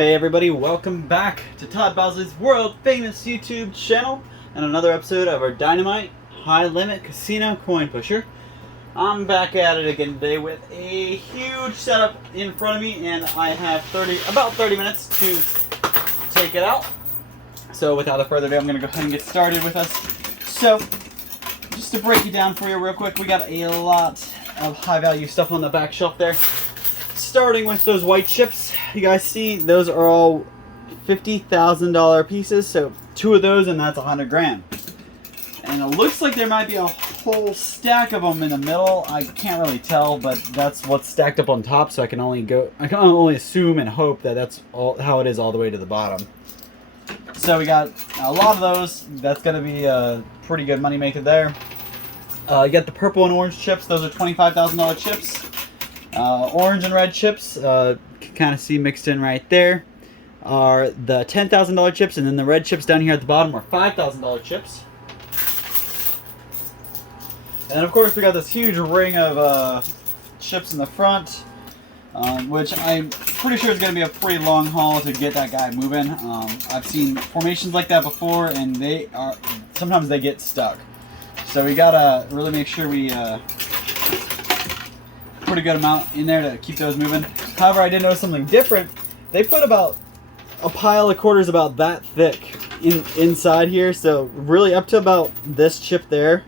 Hey everybody, welcome back to Todd Bosley's world famous YouTube channel and another episode of our Dynamite High Limit Casino Coin Pusher. I'm back at it again today with a huge setup in front of me, and I have about 30 minutes to take it out. So without further ado, I'm going to go ahead and get started with us. So, just to break it down for you real quick, we got a lot of high value stuff on the back shelf there. Starting with those white chips, you guys see those are all $50,000 pieces, so two of those and that's 100 grand. And it looks like there might be a whole stack of them in the middle. I can't really tell, but that's what's stacked up on top, so I can only assume and hope that that's how it is all the way to the bottom. So we got a lot of those. That's going to be a pretty good money maker there. You got the purple and orange chips. Those are $25,000 chips. Orange and red chips, you can kind of see mixed in right there, are the $10,000 chips, and then the red chips down here at the bottom are $5,000 chips. And of course we got this huge ring of chips in the front, which I'm pretty sure is going to be a pretty long haul to get that guy moving. I've seen formations like that before, and sometimes they get stuck. So we gotta really make sure we pretty good amount in there to keep those moving. However, I did notice something different. They put about a pile of quarters about that thick inside here, so really up to about this chip there,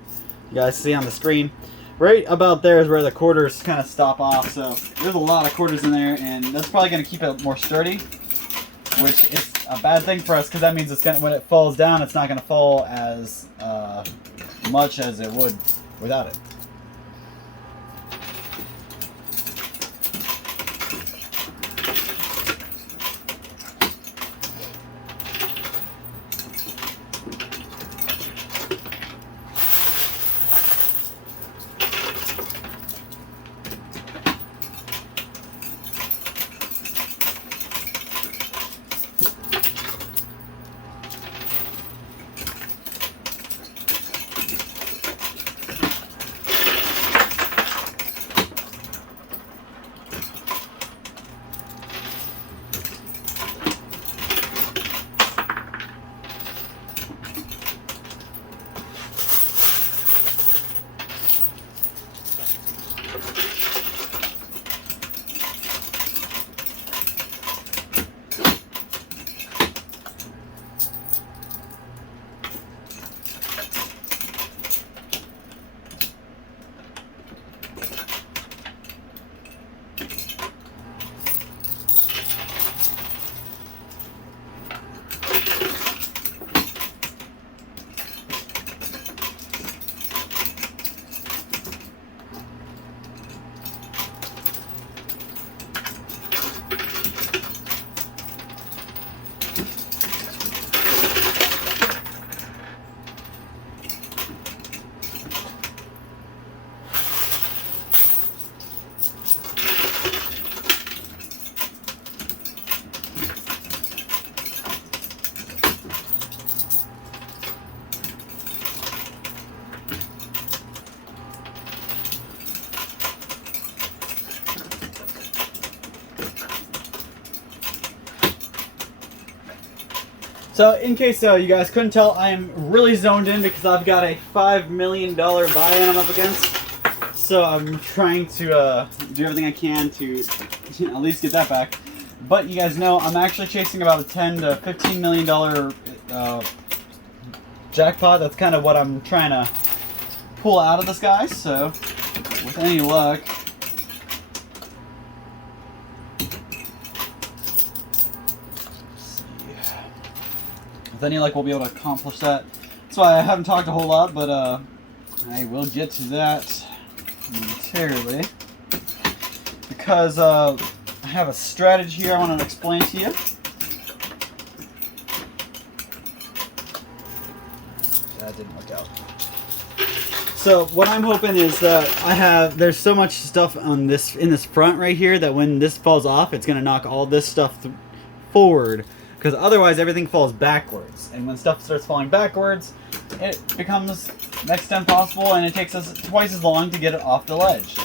you guys see on the screen, right about there is where the quarters kind of stop off. So there's a lot of quarters in there, and that's probably going to keep it more sturdy, which is a bad thing for us because that means when it falls down, it's not going to fall as much as it would without it. So in case you guys couldn't tell, I am really zoned in because I've got a $5 million buy-in I'm up against. So I'm trying to do everything I can to at least get that back. But you guys know I'm actually chasing about a $10 to $15 million jackpot. That's kind of what I'm trying to pull out of this guy. So with any luck, we'll be able to accomplish that. That's why I haven't talked a whole lot, but I will get to that momentarily because I have a strategy here I want to explain to you. That didn't work out. So what I'm hoping is that there's so much stuff in this front right here that when this falls off, it's going to knock all this stuff forward. Because otherwise everything falls backwards. And when stuff starts falling backwards, it becomes next to impossible, and it takes us twice as long to get it off the ledge.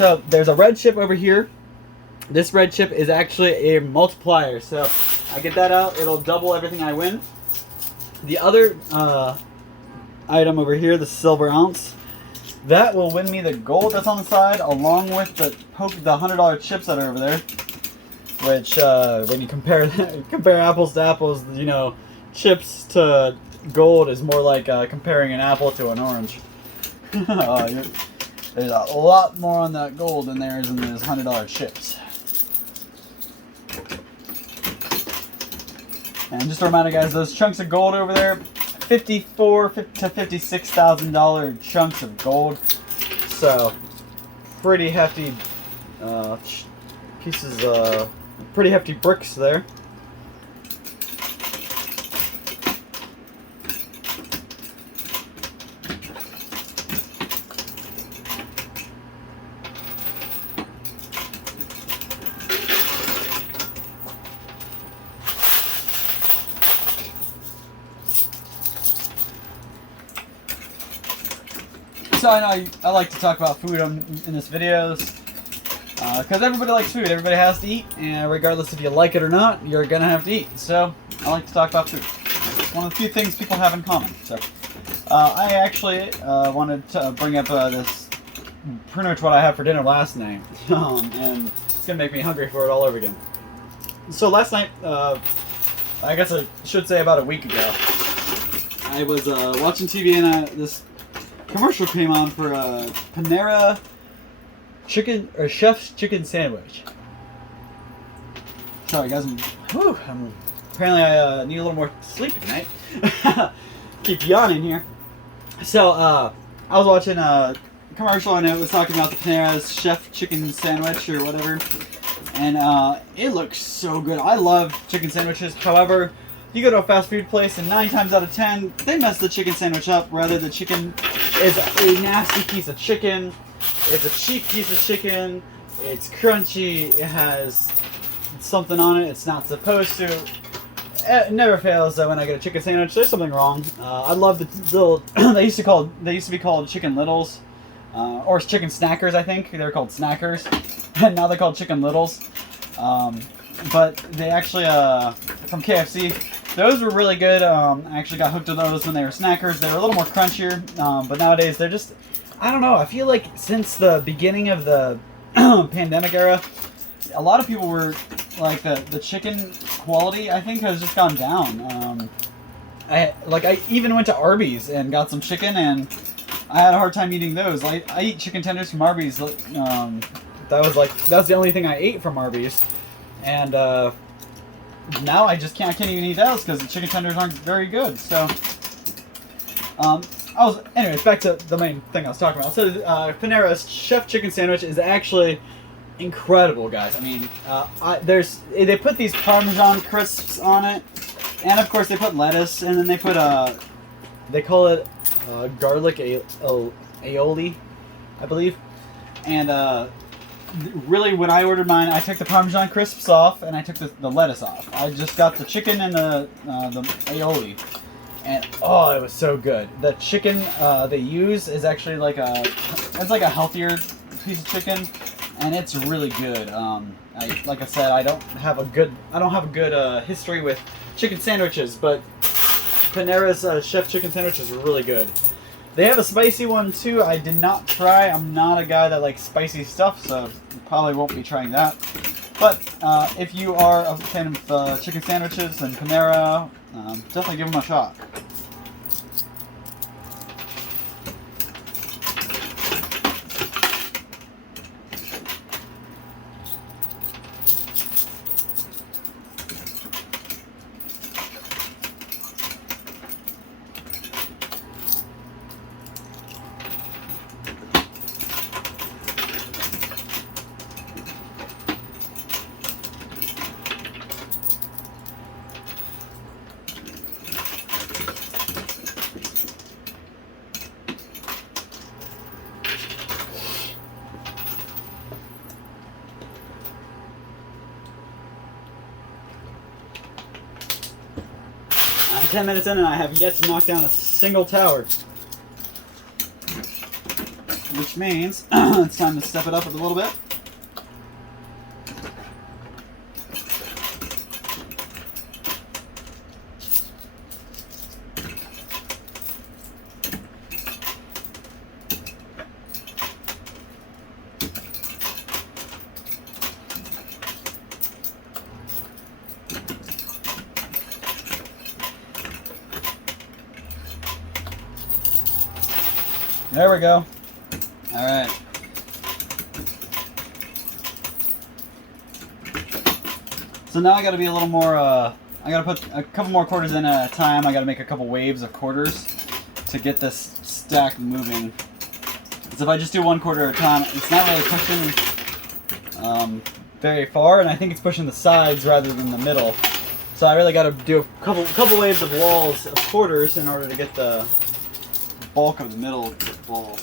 So there's a red chip over here. This red chip is actually a multiplier. So I get that out, it'll double everything I win. The other item over here, the silver ounce, that will win me the gold that's on the side, along with the $100 chips that are over there. Which, when you compare apples to apples, you know, chips to gold is more like comparing an apple to an orange. There's a lot more on that gold than there is in those $100 chips. And just a reminder, guys, those chunks of gold over there, $54,000 to $56,000 chunks of gold. So, pretty hefty pieces, pretty hefty bricks there. So I know I like to talk about food in this videos, because everybody likes food, everybody has to eat, and regardless if you like it or not, you're gonna have to eat. So I like to talk about food. It's one of the few things people have in common. So I actually wanted to bring up this, pretty much what I had for dinner last night, and it's gonna make me hungry for it all over again. So last night, I guess I should say about a week ago, I was watching TV and this commercial came on for Panera chef's chicken sandwich. Sorry guys, apparently I need a little more sleep tonight. Keep yawning here. So I was watching a commercial and it was talking about the Panera's chef chicken sandwich or whatever, and it looks so good. I love chicken sandwiches. However, you go to a fast food place and 9 times out of 10 they mess the chicken sandwich up. Rather, the chicken is a nasty piece of chicken. It's a cheap piece of chicken. It's crunchy. It has something on it it's not supposed to. It never fails that when I get a chicken sandwich, there's something wrong. I love the little they used to be called chicken littles, or chicken snackers. I think they're called snackers, and now they're called chicken littles. But they actually from KFC. Those were really good. I actually got hooked on those when they were snackers. They were a little more crunchier, but nowadays they're just, I don't know, I feel like since the beginning of the pandemic era, a lot of people were, like, the chicken quality, I think, has just gone down. I even went to Arby's and got some chicken, and I had a hard time eating those. I eat chicken tenders from Arby's. That's the only thing I ate from Arby's. And, now I can't even eat those because the chicken tenders aren't very good. So, anyways, back to the main thing I was talking about. So, Panera's chef chicken sandwich is actually incredible, guys. I mean, they put these Parmesan crisps on it, and of course they put lettuce, and then they put they call it garlic aioli, I believe, and really, when I ordered mine, I took the Parmesan crisps off and I took the lettuce off. I just got the chicken and the aioli, and oh, it was so good. The chicken they use is actually like a healthier piece of chicken, and it's really good. Like I said, I don't have a good history with chicken sandwiches, but Panera's chef chicken sandwiches are really good. They have a spicy one too. I did not try. I'm not a guy that likes spicy stuff, so probably won't be trying that. But if you are a fan of chicken sandwiches and Panera, definitely give them a shot. I'm 10 minutes in and I have yet to knock down a single tower. which means it's time to step it up a little bit. There we go. All right. So now I got to be a little more, I got to put a couple more quarters in at a time. I got to make a couple waves of quarters to get this stack moving. Because if I just do 1 quarter at a time, it's not really pushing very far, and I think it's pushing the sides rather than the middle. So I really got to do a couple waves of walls of quarters in order to get the bulk of the middle of the ball.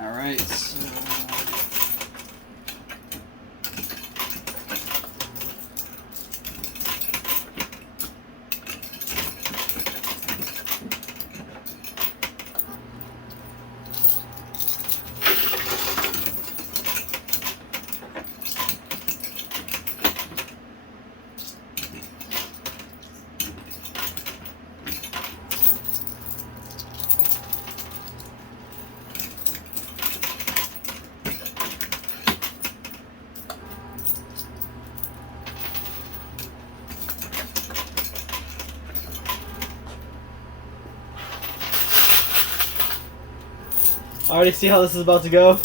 Alright, so I already see how this is about to go.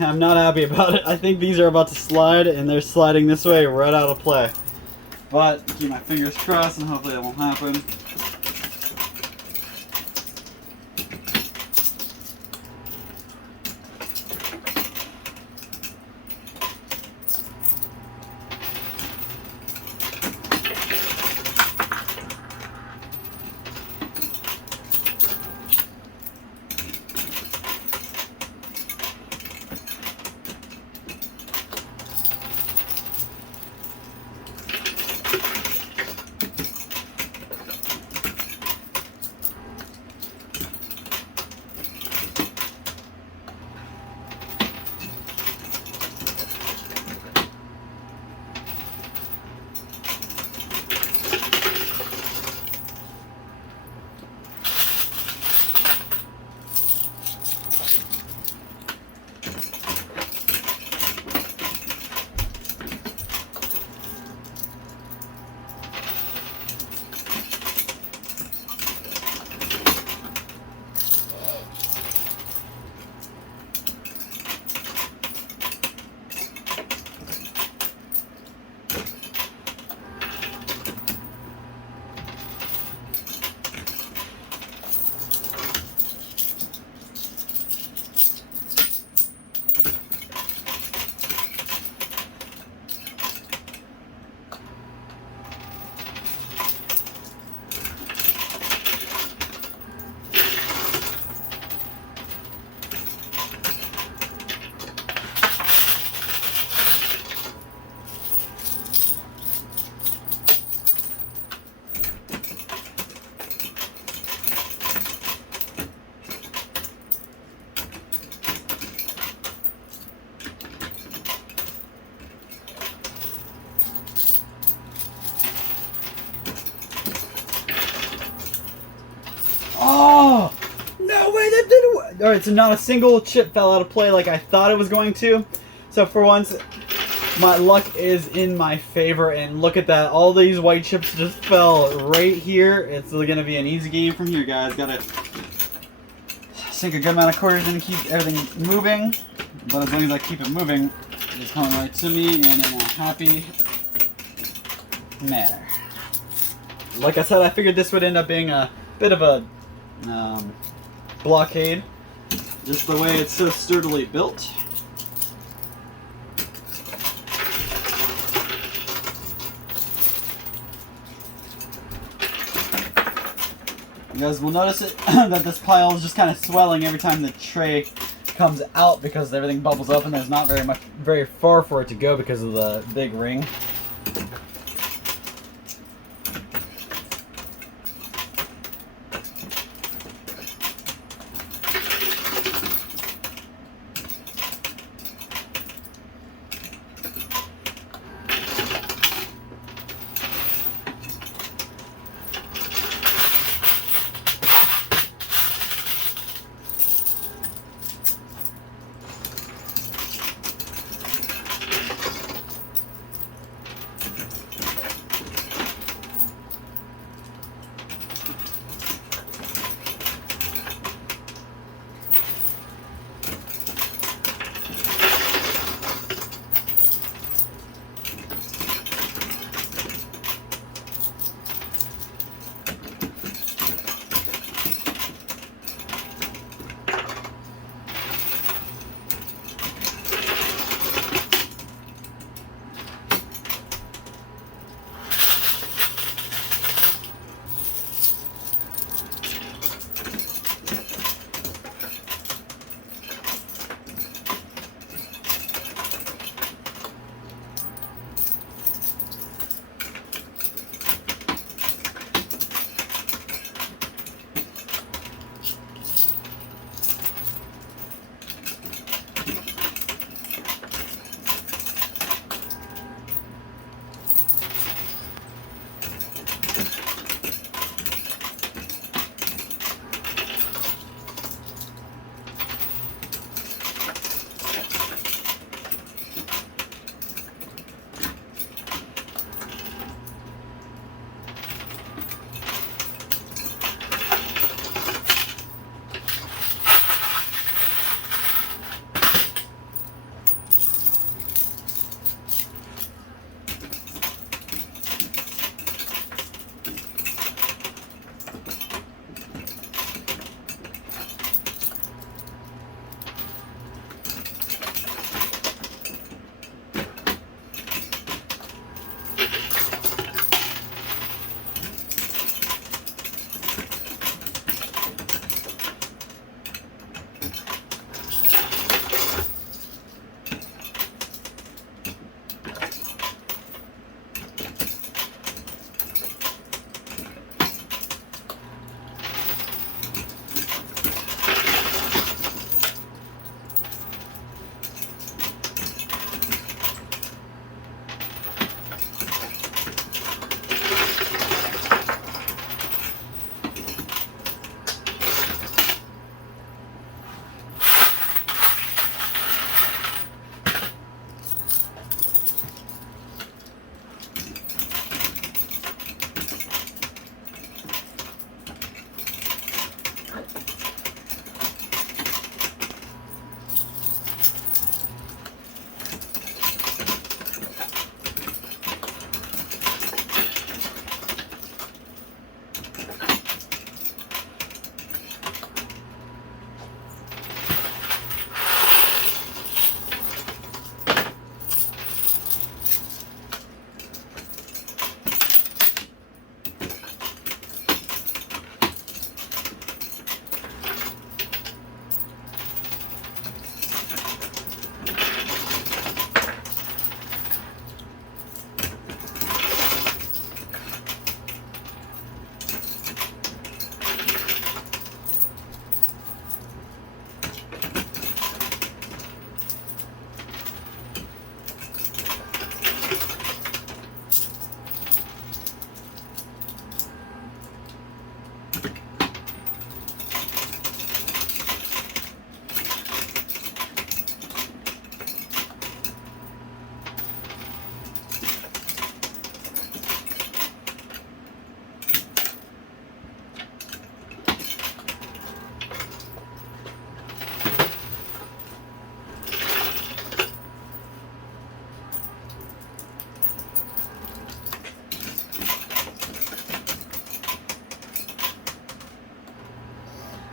I'm not happy about it. I think these are about to slide, and they're sliding this way right out of play. But keep my fingers crossed, and hopefully that won't happen. Alright, so not a single chip fell out of play like I thought it was going to. So for once, my luck is in my favor, and look at that. All these white chips just fell right here. It's going to be an easy game from here, guys. Got to sink a good amount of quarters in to keep everything moving. But as long as I keep it moving, it's coming right to me and in a happy manner. Like I said, I figured this would end up being a bit of a blockade, just the way it's so sturdily built. You guys will notice it that this pile is just kind of swelling every time the tray comes out because everything bubbles up and there's not very far for it to go because of the big ring.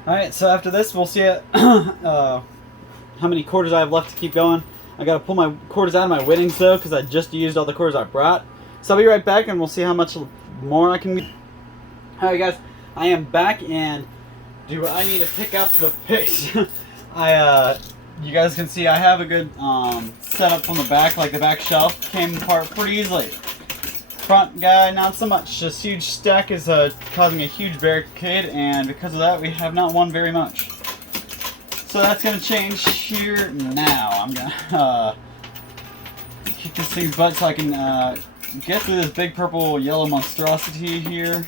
Alright, so after this, we'll see how many quarters I have left to keep going. I gotta pull my quarters out of my winnings though, because I just used all the quarters I brought. So I'll be right back and we'll see how much more I can. Alright guys, I am back, and do I need to pick up the picks? You guys can see I have a good setup from the back, like the back shelf came apart pretty easily. Front guy, not so much. This huge stack is causing a huge barricade, and because of that, we have not won very much. So that's gonna change here now. I'm gonna kick this thing's butt so I can get through this big purple yellow monstrosity here.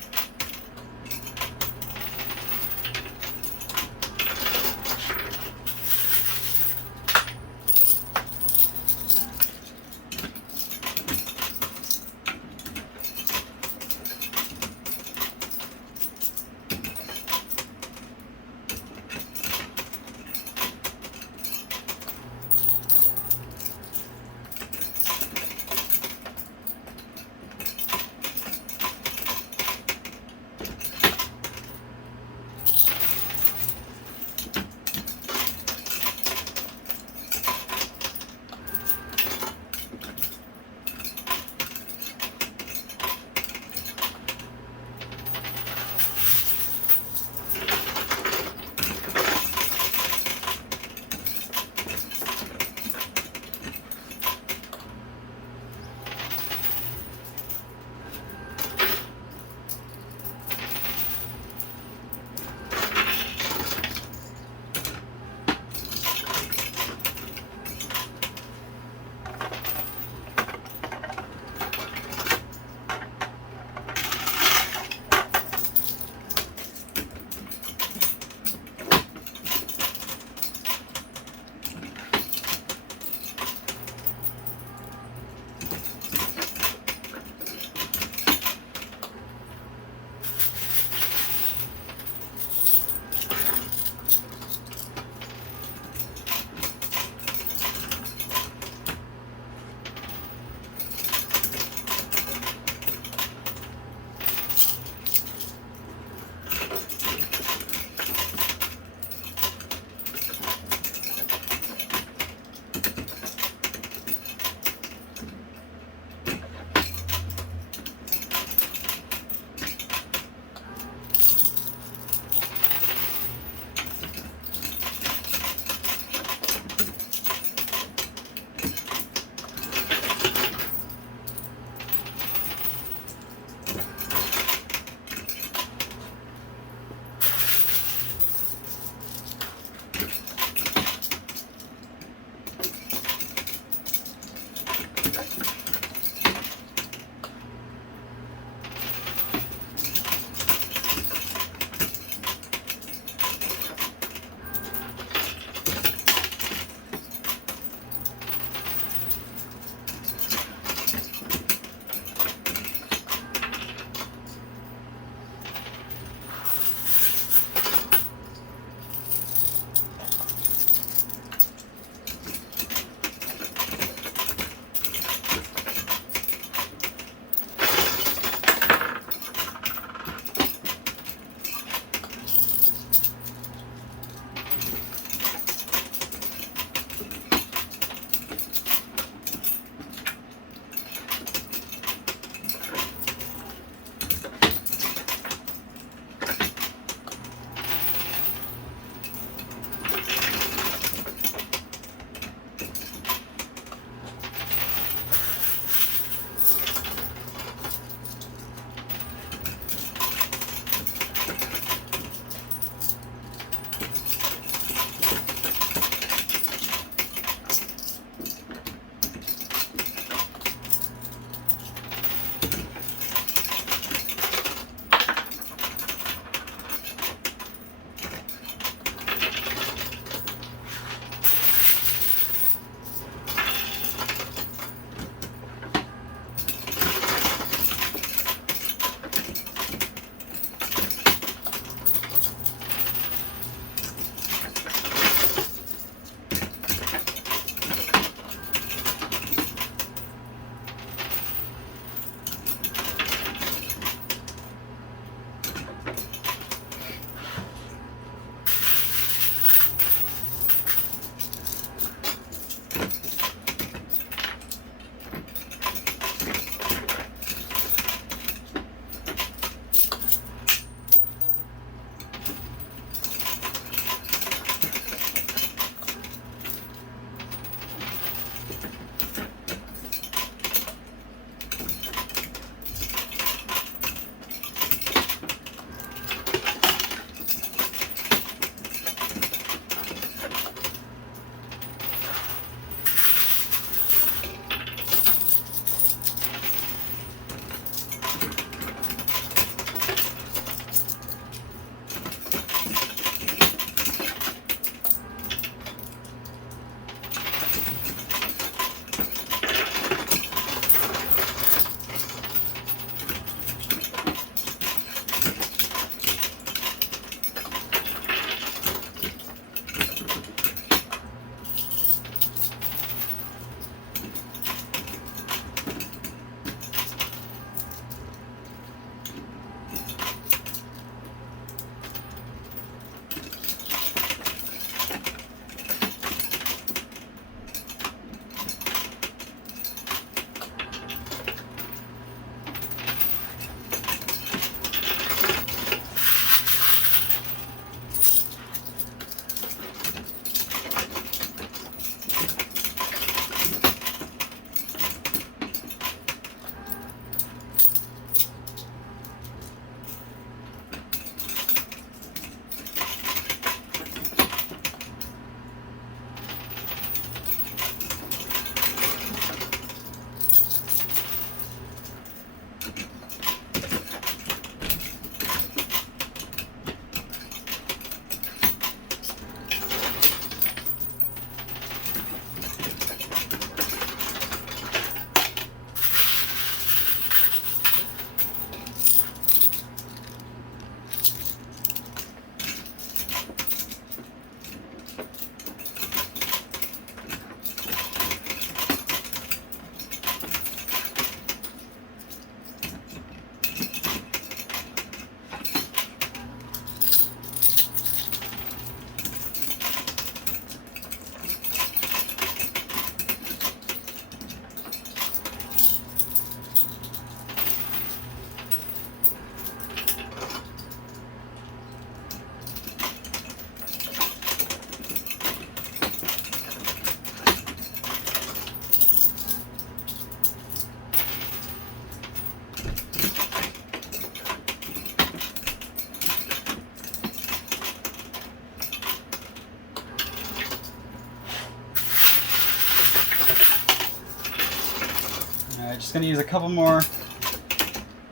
Just gonna use a couple more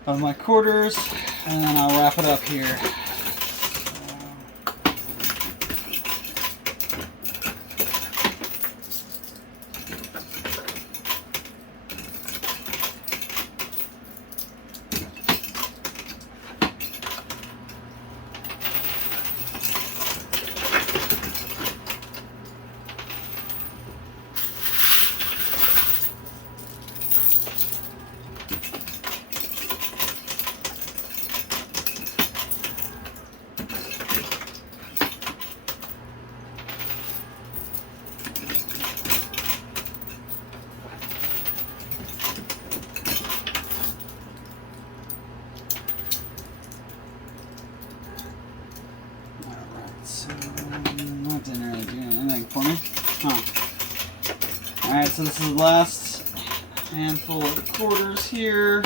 of my quarters, and then I'll wrap it up here. So, that didn't really do anything for me. Huh. Alright, so this is the last handful of quarters here.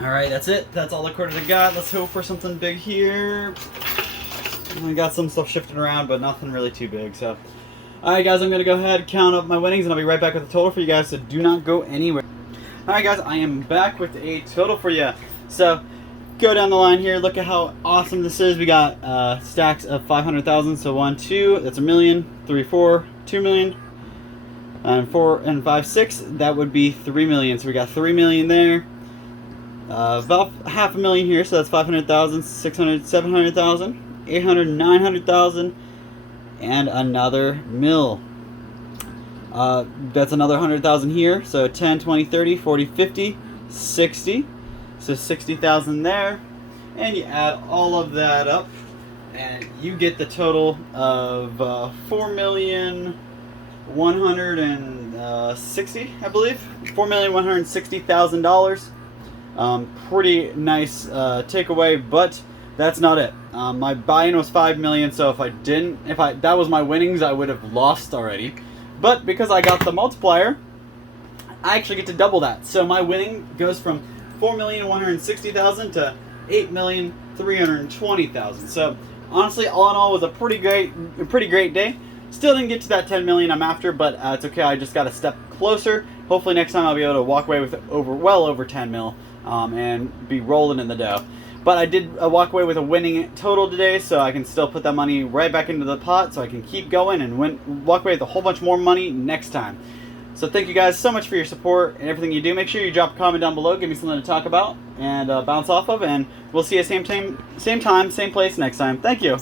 Alright, that's it. That's all the quarters I got. Let's hope for something big here. We got some stuff shifting around, but nothing really too big. So, alright guys, I'm going to go ahead and count up my winnings, and I'll be right back with the total for you guys, so do not go anywhere. Alright guys, I am back with a total for you. So, go down the line here, look at how awesome this is. We got stacks of 500,000, so 1, 2, that's $1 million, 3, 4, 2 million, and 4 and 5, 6, that would be 3 million. So we got 3 million there, about half a million here, so that's 500,000, 600, 700,000, 800, 900,000, and another mil. That's another 100,000 here, so 10, 20, 30, 40, 50, 60. So 60,000 there, and you add all of that up, and you get the total of $4,160,000, I believe. $4,160,000. Pretty nice takeaway, but that's not it. My buy-in was 5 million, so if that was my winnings, I would have lost already. But because I got the multiplier, I actually get to double that. So my winning goes from $4,160,000 to $8,320,000. So honestly, all in all, was a pretty great day. Still didn't get to that 10 million I'm after, but it's okay. I just got a step closer. Hopefully next time I'll be able to walk away with well over 10 mil and be rolling in the dough. But I did walk away with a winning total today, so I can still put that money right back into the pot, so I can keep going and walk away with a whole bunch more money next time. So thank you guys so much for your support and everything you do. Make sure you drop a comment down below, give me something to talk about and bounce off of, and we'll see you same time, same place next time. Thank you.